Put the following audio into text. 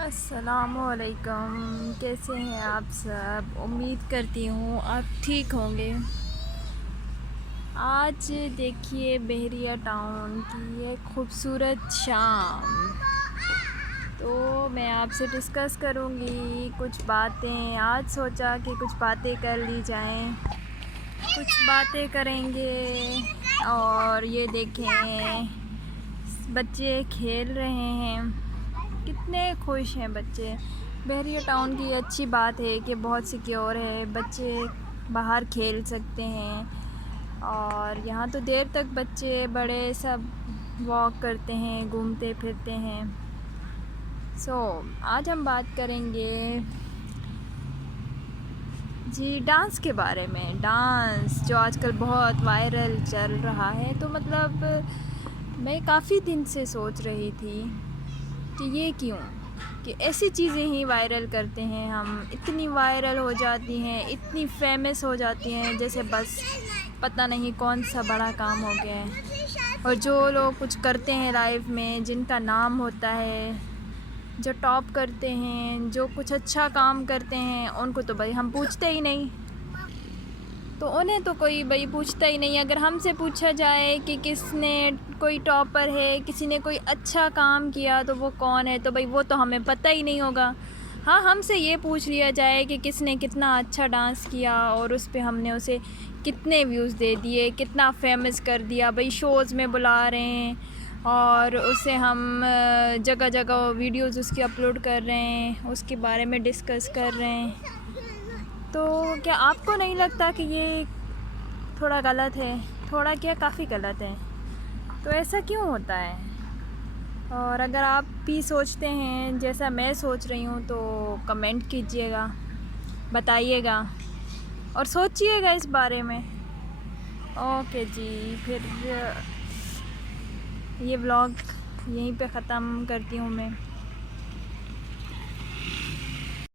अस्सलामुअलैकुम। कैसे हैं आप सब? उम्मीद करती हूँ आप ठीक होंगे। आज देखिए बहरिया टाउन की एक खूबसूरत शाम। तो मैं आपसे डिस्कस करूँगी कुछ बातें। आज सोचा कि कुछ बातें कर ली जाएं, कुछ बातें करेंगे। और ये देखें बच्चे खेल रहे हैं, कितने खुश हैं बच्चे। बहरिया टाउन की अच्छी बात है कि बहुत सिक्योर है, बच्चे बाहर खेल सकते हैं। और यहाँ तो देर तक बच्चे बड़े सब वॉक करते हैं, घूमते फिरते हैं। आज हम बात करेंगे जी डांस के बारे में। डांस जो आजकल बहुत वायरल चल रहा है। तो मतलब मैं काफ़ी दिन से सोच रही थी कि ये क्यों कि ऐसी चीज़ें ही वायरल करते हैं हम, इतनी वायरल हो जाती हैं, इतनी फेमस हो जाती हैं, जैसे बस पता नहीं कौन सा बड़ा काम हो गया है। और जो लोग कुछ करते हैं लाइफ में, जिनका नाम होता है, जो टॉप करते हैं, जो कुछ अच्छा काम करते हैं, उनको तो भाई हम पूछते ही नहीं। तो उन्हें तो कोई भाई पूछता ही नहीं। अगर हमसे पूछा जाए कि किसने कोई टॉपर है, किसी ने कोई अच्छा काम किया, तो वो कौन है, तो भाई वो तो हमें पता ही नहीं होगा। हाँ, हमसे ये पूछ लिया जाए कि किसने कितना अच्छा डांस किया और उस पे हमने उसे कितने व्यूज़ दे दिए, कितना फेमस कर दिया, भाई शोज़ में बुला रहे हैं और उसे हम जगह जगह वीडियोज़ उसकी अपलोड कर रहे हैं, उसके बारे में डिस्कस कर रहे हैं। तो क्या आपको नहीं लगता कि ये थोड़ा गलत है? थोड़ा क्या, काफ़ी गलत है। तो ऐसा क्यों होता है? और अगर आप भी सोचते हैं जैसा मैं सोच रही हूँ तो कमेंट कीजिएगा, बताइएगा और सोचिएगा इस बारे में। ओके जी, फिर ये व्लॉग यहीं पे ख़त्म करती हूँ मैं।